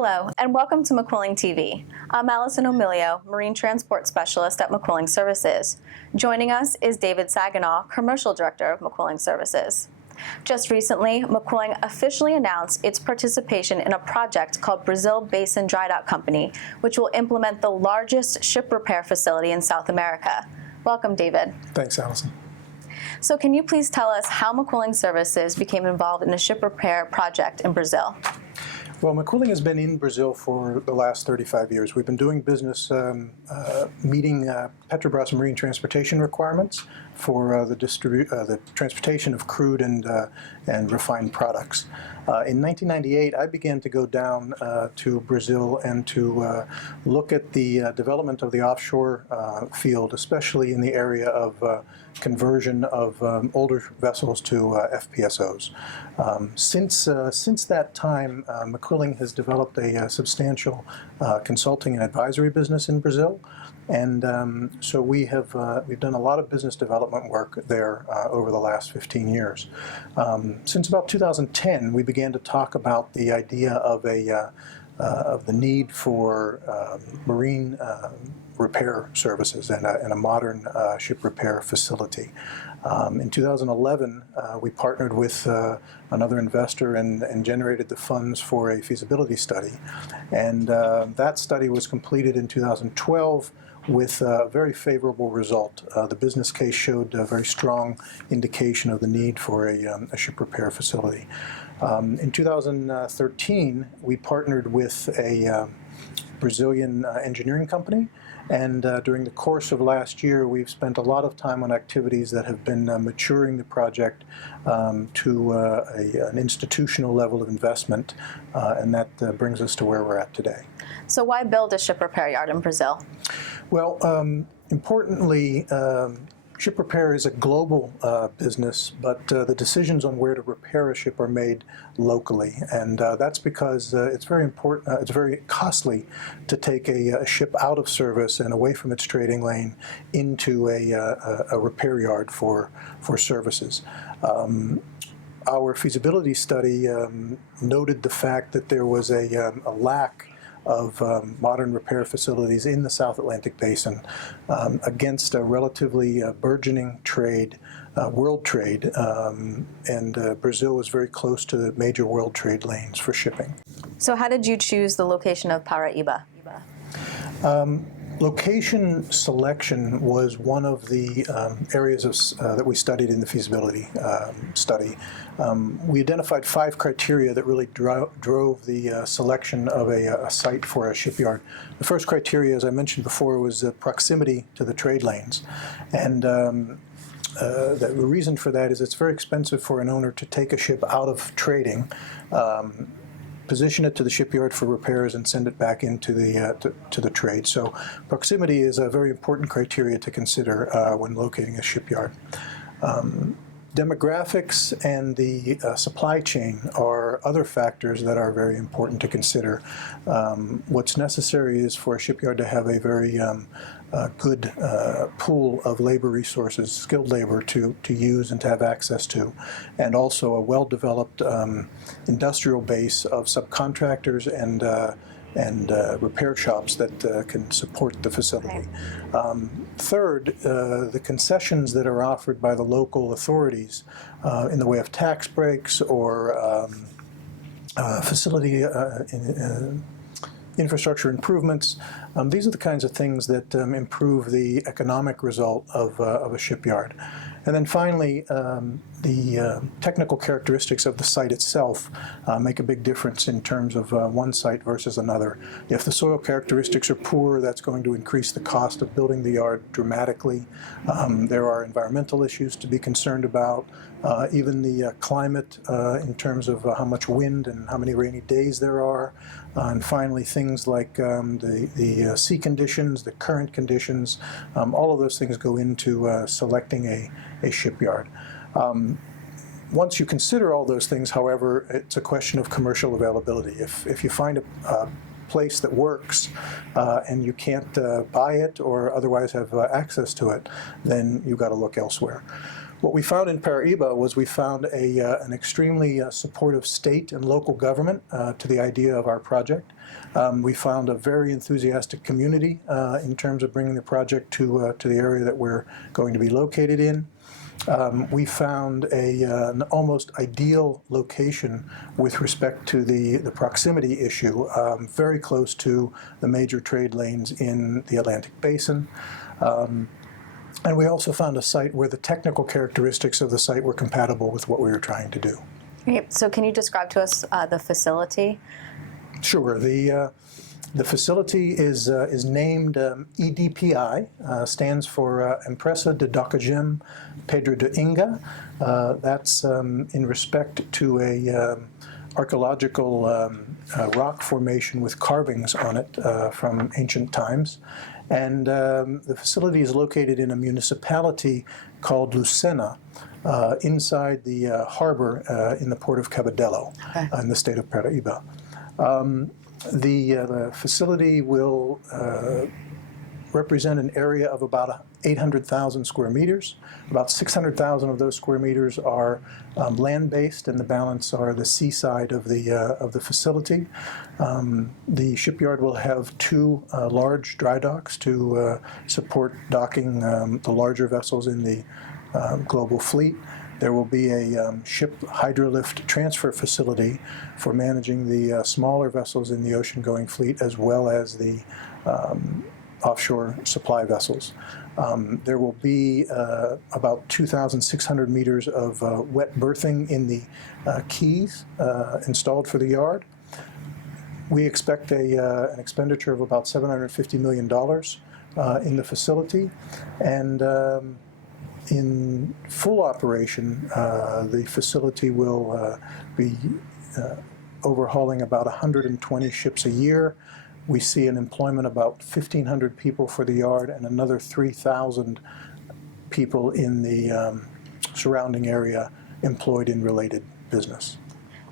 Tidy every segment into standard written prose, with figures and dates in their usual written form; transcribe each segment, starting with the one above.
Hello, and welcome to McQuilling TV. I'm Allison O'Milio, Marine Transport Specialist at McQuilling Services. Joining us is David Saginaw, Commercial Director of McQuilling Services. Just recently, McQuilling officially announced its participation in a project called Brasil Basin Drydock Company, which will implement the largest ship repair facility in South America. Welcome, David. Thanks, Allison. So can you please tell us how McQuilling Services became involved in a ship repair project in Brazil? Well, McQuilling has been in Brazil for the last 35 years. We've been doing business meeting Petrobras marine transportation requirements for the transportation of crude and refined products. In 1998, I began to go down to Brazil and to look at the development of the offshore field, especially in the area of conversion of older vessels to FPSOs. Since that time, McQuilling has developed a substantial consulting and advisory business in Brazil. And so we've done a lot of business development work there over the last 15 years. Since about 2010, we began to talk about the idea of the need for marine repair services and a modern ship repair facility. In 2011, we partnered with another investor and generated the funds for a feasibility study. And that study was completed in 2012 with a very favorable result. The business case showed a very strong indication of the need for a ship repair facility. In 2013, we partnered with a Brazilian engineering company, and during the course of last year, we've spent a lot of time on activities that have been maturing the project to an institutional level of investment, and that brings us to where we're at today. So why build a ship repair yard in Brazil? Well, importantly, ship repair is a global business, but the decisions on where to repair a ship are made locally, and that's because it's very important. It's very costly to take a ship out of service and away from its trading lane into a repair yard for services. Our feasibility study noted the fact that there was a lack of modern repair facilities in the South Atlantic Basin against a relatively burgeoning trade, world trade, and Brazil was very close to the major world trade lanes for shipping. So how did you choose the location of Paraiba? Location selection was one of the areas that we studied in the feasibility study. We identified 5 criteria that really drove the selection of a site for a shipyard. The first criteria, as I mentioned before, was proximity to the trade lanes. And the reason for that is it's very expensive for an owner to take a ship out of trading, position it to the shipyard for repairs, and send it back into to the trade. So proximity is a very important criteria to consider when locating a shipyard. Demographics and the supply chain are other factors that are very important to consider. What's necessary is for a shipyard to have a very good pool of labor resources, skilled labor to use and to have access to, and also a well-developed industrial base of subcontractors and repair shops that can support the facility. Third, the concessions that are offered by the local authorities in the way of tax breaks or facility infrastructure improvements. These are the kinds of things that improve the economic result of a shipyard. And then finally, the technical characteristics of the site itself make a big difference in terms of one site versus another. If the soil characteristics are poor, that's going to increase the cost of building the yard dramatically. There are environmental issues to be concerned about, even the climate in terms of how much wind and how many rainy days there are. And finally, things like the sea conditions, the current conditions, all of those things go into selecting a shipyard. Once you consider all those things, however, it's a question of commercial availability. If you find a place that works and you can't buy it or otherwise have access to it, then you've got to look elsewhere. What we found in Paraiba was we found an extremely supportive state and local government to the idea of our project. We found a very enthusiastic community in terms of bringing the project to the area that we're going to be located in. We found an almost ideal location with respect to the proximity issue, very close to the major trade lanes in the Atlantic Basin. And we also found a site where the technical characteristics of the site were compatible with what we were trying to do. Great. So can you describe to us the facility? Sure. The facility is named EDPI, stands for Empresa de Docagem Pedro de Inga. That's in respect to a archaeological rock formation with carvings on it from ancient times. And the facility is located in a municipality called Lucena, inside the harbor in the port of Cabedelo, in the state of Paraiba. The facility will represent an area of about 800,000 square meters. About 600,000 of those square meters are land-based, and the balance are the seaside of the facility. The shipyard will have two large dry docks to support docking the larger vessels in the global fleet. There will be a ship hydrolift transfer facility for managing the smaller vessels in the ocean-going fleet, as well as the offshore supply vessels. There will be about 2,600 meters of wet berthing in the quays installed for the yard. We expect an expenditure of about $750 million in the facility, and in full operation, the facility will be overhauling about 120 ships a year. We see an employment about 1,500 people for the yard and another 3,000 people in the surrounding area employed in related business.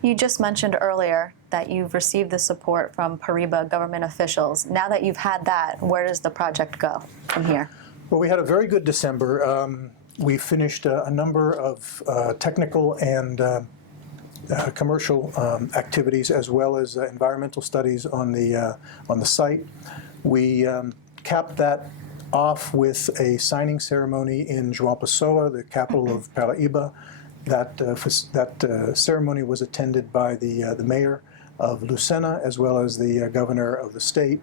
You just mentioned earlier that you've received the support from Paraiba government officials. Now that you've had that, where does the project go from here? Well, we had a very good December. We finished a number of technical and commercial activities, as well as environmental studies on the site. We capped that off with a signing ceremony in João Pessoa, the capital of Paraiba. That ceremony was attended by the mayor of Lucena, as well as the governor of the state.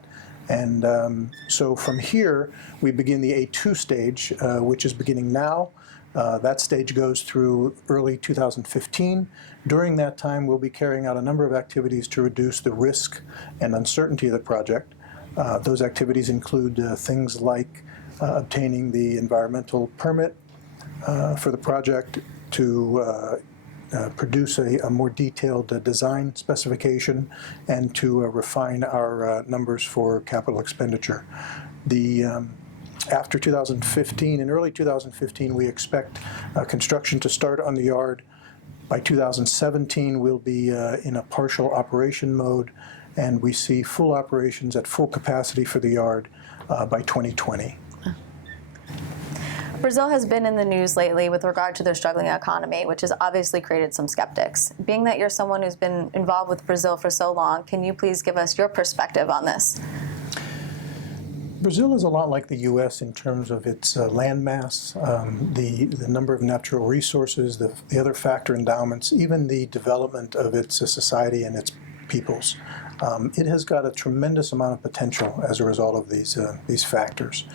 And so from here, we begin the A2 stage, which is beginning now. That stage goes through early 2015. During that time, we'll be carrying out a number of activities to reduce the risk and uncertainty of the project. Those activities include things like obtaining the environmental permit for the project, to produce a more detailed design specification, and to refine our numbers for capital expenditure. After 2015, in early 2015, we expect construction to start on the yard. By 2017, we'll be in a partial operation mode, and we see full operations at full capacity for the yard by 2020. Brazil has been in the news lately with regard to their struggling economy, which has obviously created some skeptics. Being that you're someone who's been involved with Brazil for so long, can you please give us your perspective on this? Brazil is a lot like the U.S. in terms of its landmass, the number of natural resources, the other factor endowments, even the development of its society and its peoples. It has got a tremendous amount of potential as a result of these factors.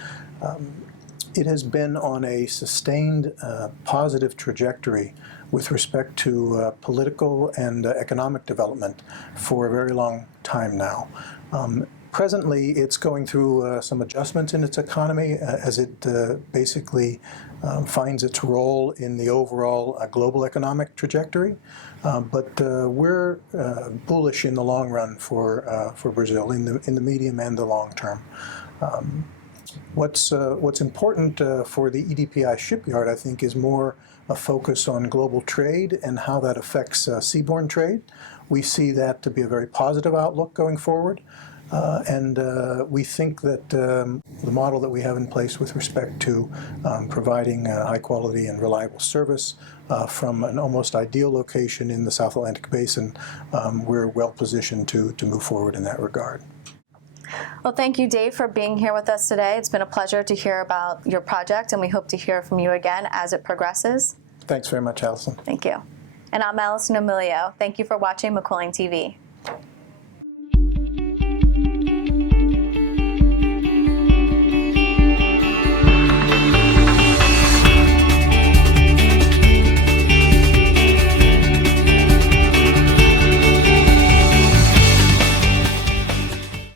It has been on a sustained positive trajectory with respect to political and economic development for a very long time now. Presently, it's going through some adjustments in its economy as it basically finds its role in the overall global economic trajectory. But we're bullish in the long run for Brazil, in the medium and the long term. What's important for the EDPI shipyard, I think, is more a focus on global trade and how that affects seaborne trade. We see that to be a very positive outlook going forward. And we think that the model that we have in place with respect to providing high quality and reliable service from an almost ideal location in the South Atlantic Basin, we're well positioned to move forward in that regard. Well, thank you, Dave, for being here with us today. It's been a pleasure to hear about your project, and we hope to hear from you again as it progresses. Thanks very much, Allison. Thank you. And I'm Allison Emilio. Thank you for watching McQuilling TV.